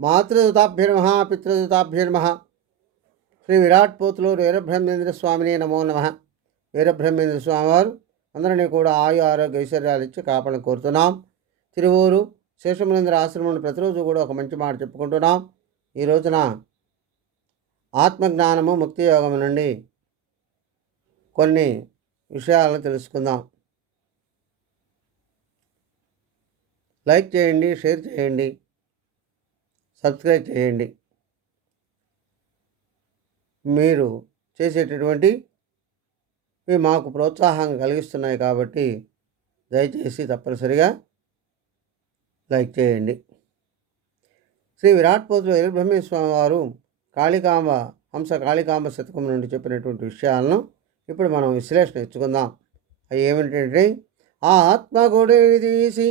మాతృదూతాభ్యర్మః పితృదూతాభ్యర్మః. శ్రీ విరాట్ పోతులూరు వీరబ్రహ్మేంద్ర స్వామిని నమో నమః. వీరబ్రహ్మేంద్ర స్వామి వారు అందరినీ కూడా ఆయు ఆరోగ్య ఐశ్వర్యాలు ఇచ్చి కాపాడని కోరుతున్నాం. తిరువూరు శేషమునేంద్ర ఆశ్రమం ప్రతిరోజు కూడా ఒక మంచి మాట చెప్పుకుంటున్నాం. ఈ రోజున ఆత్మజ్ఞానము ముక్తి యోగం నుండి కొన్ని విషయాలను తెలుసుకుందాం. లైక్ చేయండి, షేర్ చేయండి, సబ్స్క్రైబ్ చేయండి. మీరు చేసేటటువంటి మాకు ప్రోత్సాహం కలిగిస్తున్నాయి కాబట్టి దయచేసి తప్పనిసరిగా లైక్ చేయండి. శ్రీ విరాట్ పోతులూరు వీరబ్రహ్మేంద్ర స్వామి వారు కాళికాంబ హంస కాళికాంబ శతకం నుండి చెప్పినటువంటి విషయాలను ఇప్పుడు మనం విశ్లేషణ ఇచ్చుకుందాం. అవి ఏమిటంటే, ఆ ఆత్మగుడిని తీసి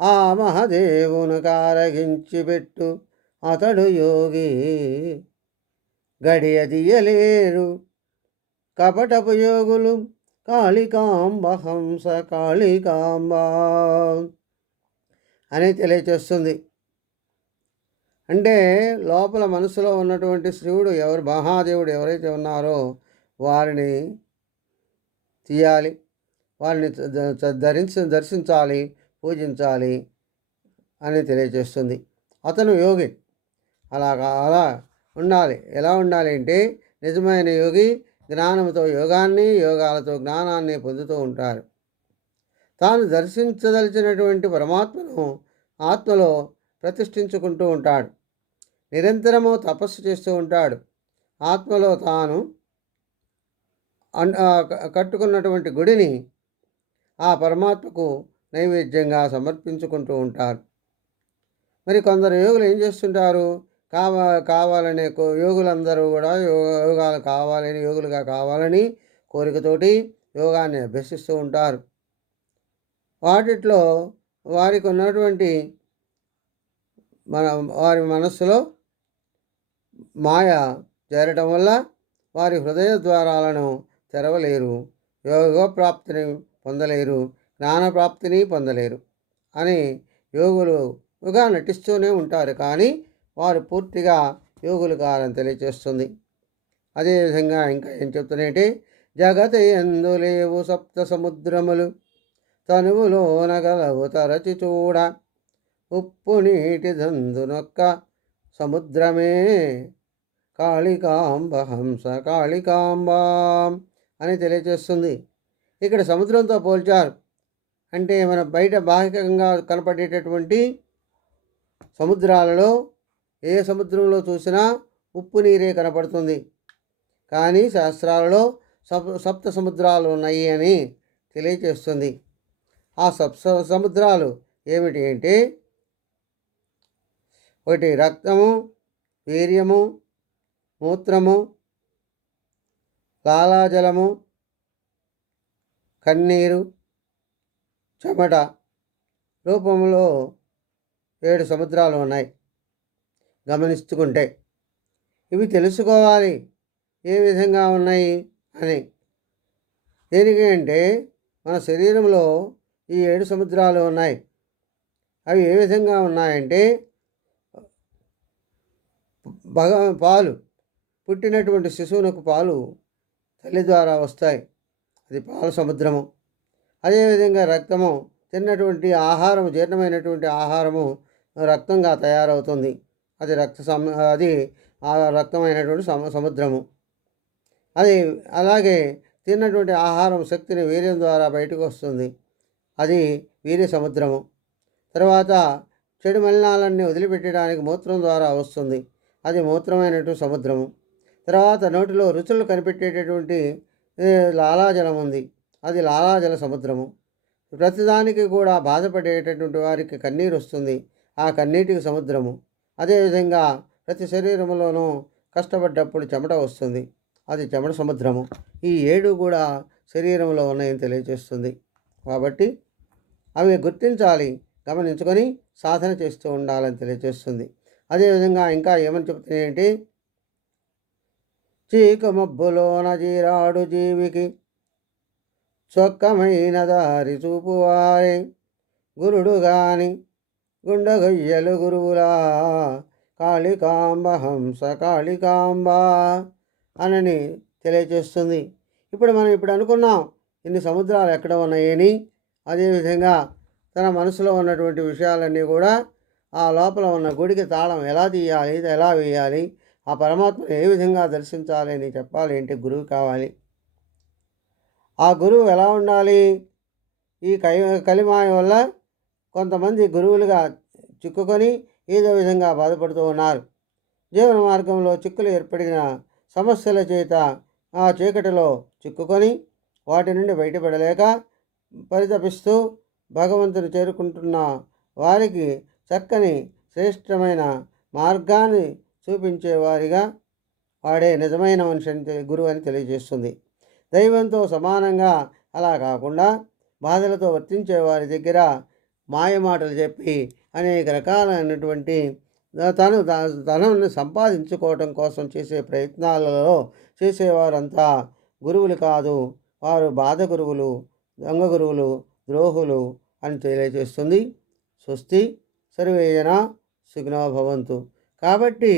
ఆ మహదేవును కారగించి పెట్టు అతడు యోగి గడియ తీయలేరు కపటపు యోగులు కాళికాంబ హంస కాళికాంబ అని తెలియచేస్తుంది. అంటే లోపల మనసులో ఉన్నటువంటి శివుడు మహాదేవుడు ఎవరైతే ఉన్నారో వారిని తీయాలి, వారిని దర్శించాలి, పూజించాలి అని తెలియజేస్తుంది. అతను యోగి అలా ఉండాలి. ఎలా ఉండాలి అంటే, నిజమైన యోగి జ్ఞానంతో యోగాన్ని, యోగాలతో జ్ఞానాన్ని పొందుతూ ఉంటారు. తాను దర్శించదలిచినటువంటి పరమాత్మను ఆత్మలో ప్రతిష్ఠించుకుంటూ ఉంటాడు. నిరంతరము తపస్సు చేస్తూ ఉంటాడు. ఆత్మలో తాను కట్టుకున్నటువంటి గుడిని ఆ పరమాత్మకు నైవేద్యంగా సమర్పించుకుంటూ ఉంటారు. మరి కొందరు యోగులు ఏం చేస్తుంటారు, కావాలనే యోగులందరూ కూడా యోగులుగా కావాలని కోరికతోటి యోగాన్ని అభ్యసిస్తూ ఉంటారు. వాటిలో వారికి ఉన్నటువంటి వారి మనస్సులో మాయ చేరటం వల్ల వారి హృదయ ద్వారాలను తెరవలేరు, యోగప్రాప్తిని పొందలేరు, జ్ఞానప్రాప్తిని పొందలేరు అని యోగులుగా నటిస్తూనే ఉంటారు. కానీ వారు పూర్తిగా యోగులు కారని తెలియచేస్తుంది. అదేవిధంగా ఇంకా ఏం చెప్తున్నాయంటే, జగతి యందు లేవు సప్త సముద్రములు తనువులో నగలవు తరచి చూడ ఉప్పు నీటి దందునొక్క సముద్రమే కాళికాంబ హంస కాళికాంబ అని తెలియజేస్తుంది. ఇక్కడ సముద్రంతో పోల్చారు. అంటే మన బయట బాహ్యంగా కనపడేటటువంటి సముద్రాలలో ఏ సముద్రంలో చూసినా ఉప్పు నీరే కనపడుతుంది. కానీ శాస్త్రాలలో సప్త సముద్రాలు ఉన్నాయి అని తెలియజేస్తుంది. ఆ సముద్రాలు ఏమిటి అంటే, ఒకటి రక్తము, వీర్యము, మూత్రము, లాలాజలము, కన్నీరు, చెమట రూపంలో 7 సముద్రాలు ఉన్నాయి. గమనించుకుంటే ఇవి తెలుసుకోవాలి ఏ విధంగా ఉన్నాయి అని. దేనికి అంటే, మన శరీరంలో ఈ 7 సముద్రాలు ఉన్నాయి. అవి ఏ విధంగా ఉన్నాయంటే, పాలు పుట్టినటువంటి శిశువునకు పాలు తల్లి ద్వారా వస్తాయి, అది పాల సముద్రము. అదేవిధంగా రక్తము, తిన్నటువంటి ఆహారం, జీర్ణమైనటువంటి ఆహారము రక్తంగా తయారవుతుంది, అది అది ఆ రక్తమైనటువంటి సముద్రము. అలాగే తిన్నటువంటి ఆహారం శక్తిని వీర్యం ద్వారా బయటకు వస్తుంది, అది వీర్య సముద్రము. తర్వాత చెడు మలినాలన్నీ వదిలిపెట్టడానికి మూత్రం ద్వారా వస్తుంది, అది మూత్రమైనటువంటి సముద్రము. తర్వాత నోటిలో రుచులు కనిపెట్టేటటువంటి లాలాజలం ఉంది, అది లాలాజల సముద్రము. ప్రతిదానికి కూడా బాధపడేటటువంటి వారికి కన్నీరు వస్తుంది, ఆ కన్నీటికి సముద్రము. అదేవిధంగా ప్రతి శరీరంలోనూ కష్టపడ్డప్పుడు చెమట వస్తుంది, అది చెమట సముద్రము. ఈ 7 కూడా శరీరంలో ఉన్నాయని తెలియజేస్తుంది. కాబట్టి అవి గుర్తించాలి, గమనించుకొని సాధన చేస్తూ ఉండాలని తెలియజేస్తుంది. అదేవిధంగా ఇంకా ఏమని చెప్తున్నాయంటే, చీక మబ్బులోన జీరాడు జీవికి చొక్కమైన దారి చూపువారే గురుడు గాని గుండగొయ్యలు గురువులా కాళికాంబ హంస కాళికాంబ అనని తెలియచేస్తుంది. మనం ఇప్పుడు అనుకున్నాం ఇన్ని సముద్రాలు ఎక్కడ ఉన్నాయని. అదేవిధంగా తన మనసులో ఉన్నటువంటి విషయాలన్నీ కూడా ఆ లోపల ఉన్న గుడికి తాళం ఎలా తీయాలి, ఎలా వేయాలి, ఆ పరమాత్మను ఏ విధంగా దర్శించాలి అని చెప్పాలి అంటే గురువు కావాలి. ఆ గురువు ఎలా ఉండాలి? ఈ కలిమాయ వల్ల కొంతమంది గురువులుగా చిక్కుకొని ఏదో విధంగా బాధపడుతూ ఉన్నారు. జీవన మార్గంలో చిక్కులు ఏర్పడిన సమస్యల చేత ఆ చీకటిలో చిక్కుకొని వాటి నుండి బయటపడలేక పరితపిస్తూ భగవంతుని చేరుకుంటున్న వారికి చక్కని శ్రేష్టమైన మార్గాన్ని చూపించేవారిగా వాడే నిజమైన మనిషి అని గురువు అని తెలియజేస్తుంది. దైవంతో సమానంగా అలా కాకుండా బాధలతో వర్తించే వారి దగ్గర మాయమాటలు చెప్పి అనేక రకాలైనటువంటి ధనాన్ని సంపాదించుకోవటం కోసం చేసే ప్రయత్నాలలో చేసేవారంతా గురువులు కాదు, వారు బాధ గురువులు, దొంగ గురువులు, ద్రోహులు అని తెలియజేస్తుంది. స్వస్తి సర్వేజన సుఖినో భవంతు. కాబట్టి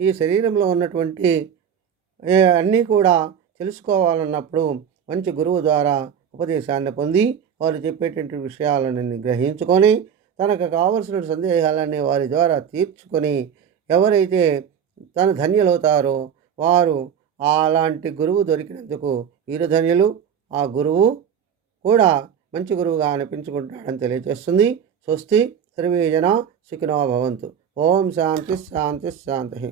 ఈ శరీరంలో ఉన్నటువంటి అన్నీ కూడా తెలుసుకోవాలన్నప్పుడు మంచి గురువు ద్వారా ఉపదేశాన్ని పొంది వారు చెప్పేటువంటి విషయాలను గ్రహించుకొని తనకు కావలసిన సందేహాలన్నీ వారి ద్వారా తీర్చుకొని ఎవరైతే తన ధన్యులవుతారో వారు అలాంటి గురువు దొరికినందుకు వీరు ధన్యులు. ఆ గురువు కూడా మంచి గురువుగా అనిపించుకుంటాడని తెలియజేస్తుంది. స్వస్తి సర్వే జనా సుఖినో భవంతు. ఓం శాంతి శాంతి శాంతి.